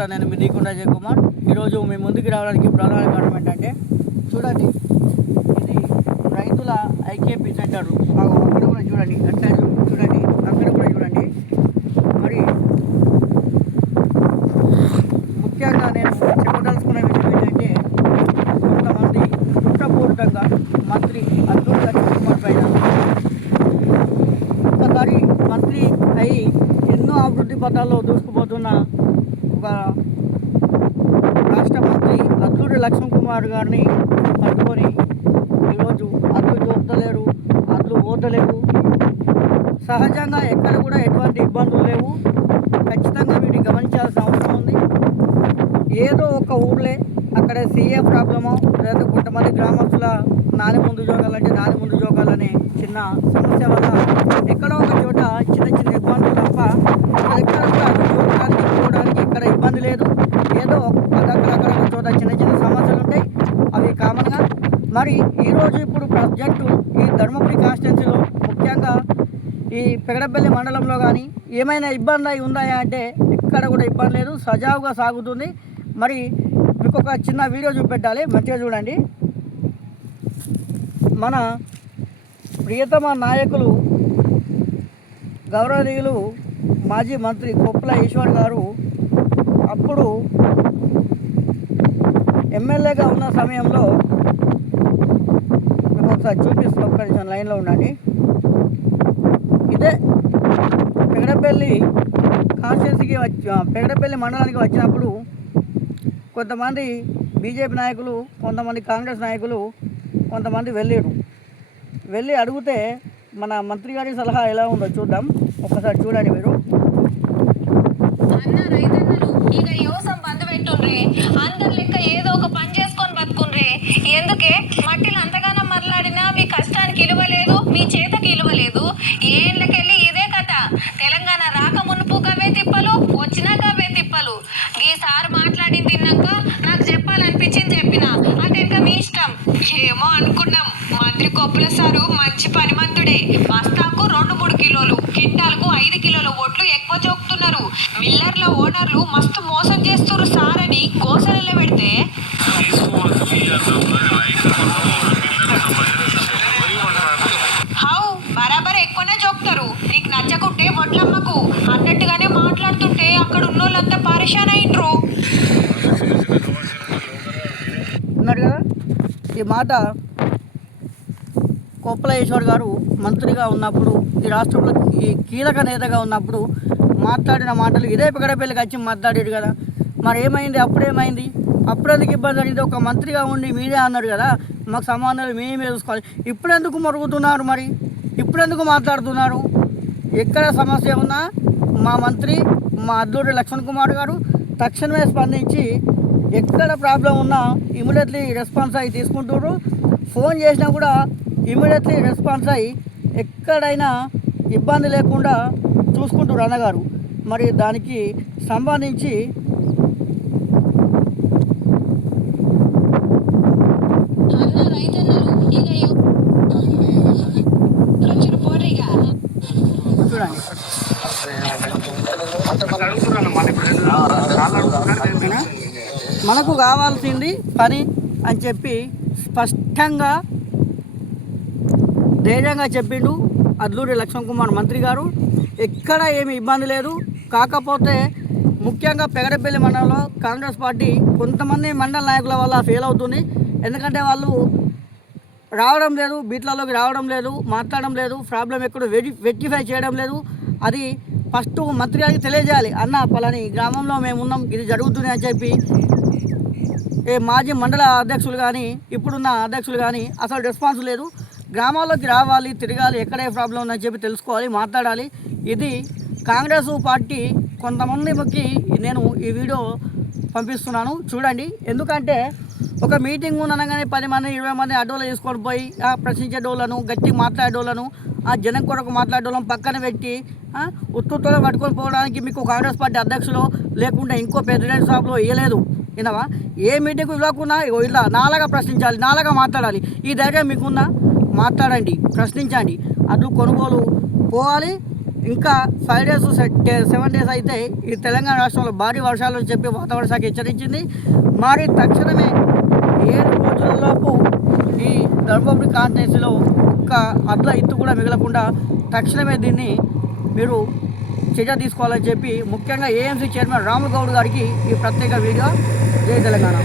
నమస్కారం. నేను మీ దీకుండ అజయ్ కుమార్. ఈరోజు మీ ముందుకు రావడానికి ప్రధాన కారణం ఏంటంటే, చూడండి, ఇది రైతుల ఐకేపీ సెంటర్. అక్కడ కూడా చూడండి, అటు సైడ్ చూడండి, అక్కడ కూడా చూడండి. మరి ముఖ్యంగా నేను చెప్పదలుచుకున్న విషయం ఏంటంటే, కొంతమంది కుట్రపూరితంగా మంత్రి అద్భుత లక్ష్మణ్ కుమార్ పైన ఒక్కసారి మంత్రి అయి ఎన్నో అభివృద్ధి పథాల్లో దూసుకుపోతున్న ఒక రాష్ట్ర మంత్రి అద్లూరి లక్ష్మణ్ కుమార్ గారిని పట్టుకొని ఈరోజు అడ్లు చూపుతలేరు, అడ్లు పోతలేవు. సహజంగా ఎక్కడ కూడా ఎటువంటి ఇబ్బందులు లేవు. ఖచ్చితంగా వీటిని గమనించాల్సిన అవసరం ఉంది. ఏదో ఒక ఊర్లే అక్కడ సీఏ ప్రాబ్లమో లేదా కొంతమంది గ్రామస్తుల నాని ముందు జోగాలనే చిన్న సమస్య వల్ల ఎక్కడో ఒక చోట చిన్న చిన్న ఇబ్బందులు తప్ప ఎక్కడ కూడా చూడడానికి పోవడానికి ఎక్కడ ఇబ్బంది లేదు. ఏదో అక్కడ ఒక చోట చిన్న చిన్న సమస్యలు ఉంటాయి, అవి కామన్గా. మరి ఈరోజు ఇప్పుడు ప్రజెంట్ ఈ ధర్మపురి కాన్స్టిట్యున్సీలో ముఖ్యంగా ఈ పెగడపల్లి మండలంలో కానీ ఏమైనా ఇబ్బంది ఉందా అంటే ఎక్కడ కూడా ఇబ్బంది లేదు, సజావుగా సాగుతుంది. మరి మీకు ఒక చిన్న వీడియో చూపెట్టాలి, మంచిగా చూడండి. మన ప్రియతమ నాయకులు గౌరవనీయులు మాజీ మంత్రి కొప్పుల ఈశ్వర్ గారు అప్పుడు ఎమ్మెల్యేగా ఉన్న సమయంలో మీకు ఒకసారి చూపిస్తాం, ఒక్క నిమిషం లైన్లో ఉండండి. ఇదే పెగడపల్లి కాన్స్టిట్యున్సీకి పెగడపల్లి మండలానికి వచ్చినప్పుడు కొంతమంది బీజేపీ నాయకులు, కొంతమంది కాంగ్రెస్ నాయకులు, కొంతమంది వెళ్ళి అడిగితే మన మంత్రి గారి సలహా ఎలా ఉందో చూద్దాం. ఒక్కసారి చూడండి మీరు. అన్న రైతన్నలు ఇక యోసం బంద్ పెట్టుండ్రే, అందరు లెక్క ఏదో ఒక పని చేసుకొని బతుకుండ్రే. ఎందుకే మట్టిలో అంతగానో మరలాడినా మీ కష్టానికి ఇలువలేదు, మీ చేతకి ఇలువలేదు. ఏళ్ళకెళ్ళి ఇదే కథ. తెలంగాణ రాక మునుపు గవే తిప్పలు, వచ్చినాక అవే తిప్పలు. ఈసారి మాట్లాడింది తిన్నాక నాకు చెప్పాలనిపించింది చెప్పిన, అటెనక మీ ఇష్టం. ఏమో అనుకున్నాం, మంత్రి కొప్పుల సారు మంచి పనిమంతుడే. బస్తాకు 2-3 కిలోలు, కింటాలకు 5 కిలోల ఓట్లు ఎక్కువ చోకుతున్నారు. మిల్లర్ల ఓనర్లు మస్తు మోసం చేస్తున్నారు సార్ అని గోసలలో పెడితే హౌ బరాబర్ ఎక్కువనే చోకుతారు. నీకు నచ్చకుంటే వడ్లమ్మకు అన్నట్టుగానే మాట్లాడుతుంటే అక్కడ ఉన్నోళ్ళంతా పరిశాన్ అయిండ్రు. ఉన్నారు కదా, ఈ మాట కొప్పుల ఈశ్వర్ గారు మంత్రిగా ఉన్నప్పుడు, ఈ రాష్ట్రంలో కీలక నేతగా ఉన్నప్పుడు మాట్లాడిన మాటలు ఇదే పెగడపల్లికి వచ్చి మాట్లాడాడు కదా. మరి ఏమైంది, అప్పుడేమైంది, అప్పుడెందుకు ఇబ్బంది అయింది? ఒక మంత్రిగా ఉండి మీరే అన్నారు కదా, మాకు సంబంధాలు మేమే చూసుకోవాలి. ఇప్పుడెందుకు మరుగుతున్నారు? మరి ఇప్పుడెందుకు మాట్లాడుతున్నారు? ఎక్కడ సమస్య ఉన్నా మా మంత్రి, మా అద్లూరి లక్ష్మణ్ కుమార్ గారు తక్షణమే స్పందించి ఎక్కడ ప్రాబ్లం ఉన్నా ఇమీడియట్లీ రెస్పాన్స్ అయ్యి తీసుకుంటారు. ఫోన్ చేసినా కూడా ఇమీడియట్లీ రెస్పాన్స్ అయ్యి ఎక్కడైనా ఇబ్బంది లేకుండా చూసుకుంటారు అన్నగారు. మరి దానికి సంబంధించి అన్న రైతన్నలు ఇక చూడండి, మనకు కావాల్సింది పని అని చెప్పి స్పష్టంగా ధైర్యంగా చెప్పిండు అద్లూరి లక్ష్మణ్ కుమార్ మంత్రి గారు. ఎక్కడ ఏమి ఇబ్బంది లేదు. కాకపోతే ముఖ్యంగా పెగడపల్లి మండలంలో కాంగ్రెస్ పార్టీ కొంతమంది మండల నాయకుల వల్ల ఫెయిల్ అవుతుంది. ఎందుకంటే వాళ్ళు రావడం లేదు, బీట్లలోకి రావడం లేదు, మాట్లాడడం లేదు, ప్రాబ్లం ఎక్కడ వెరిఫై చేయడం లేదు. అది ఫస్ట్ మంత్రి గారికి తెలియజేయాలి. అన్న పలాని గ్రామంలో మేము ఉన్నాం, ఇది జరుగుతుంది అని చెప్పి మాజీ మండల అధ్యక్షులు కానీ ఇప్పుడున్న అధ్యక్షులు కానీ అసలు రెస్పాన్స్ లేదు. గ్రామాల్లోకి రావాలి, తిరగాలి, ఎక్కడ ఏ ప్రాబ్లం ఉందని చెప్పి తెలుసుకోవాలి, మాట్లాడాలి. ఇది కాంగ్రెస్ పార్టీ కొంతమందికి నేను ఈ వీడియో పంపిస్తున్నాను, చూడండి. ఎందుకంటే ఒక మీటింగ్ అనగానే 10 మంది 20 మంది అడ్డోళ్ళు తీసుకొని పోయి ప్రశ్నించేటోళ్ళను, గట్టి మాట్లాడేటోళ్ళను, ఆ జనం కొరకు మాట్లాడేటోళ్ళను పక్కన పెట్టి ఉత్తుతో పట్టుకొని పోవడానికి మీకు కాంగ్రెస్ పార్టీ అధ్యక్షులు లేకుండా ఇంకో ప్రెసిడెంట్ షాప్లో వేయలేదు. వినవా? ఏ మీటింగ్కు ఇవ్వకుండా ఇలా నాలాగా ప్రశ్నించాలి, నాలాగా మాట్లాడాలి. ఈ ధైర్యం మీకున్నా మాట్లాడండి, ప్రశ్నించండి. అడ్లు కొనుగోలు పోవాలి, ఇంకా 5 డేస్ 7 డేస్ అయితే ఈ తెలంగాణ రాష్ట్రంలో భారీ వర్షాలు చెప్పి వాతావరణ శాఖ హెచ్చరించింది. మరి తక్షణమే 7 రోజులలోపు ఈ ధర్మపురి కాన్స్టిట్యున్సీలో ఒక్క అడ్ల ఇత్తు కూడా మిగలకుండా తక్షణమే దీన్ని మీరు చర్య తీసుకోవాలని చెప్పి ముఖ్యంగా ఏఎంసీ చైర్మన్ రాములు గౌడ్ గారికి ఈ ప్రత్యేక వీడియో. జై తెలంగాణ.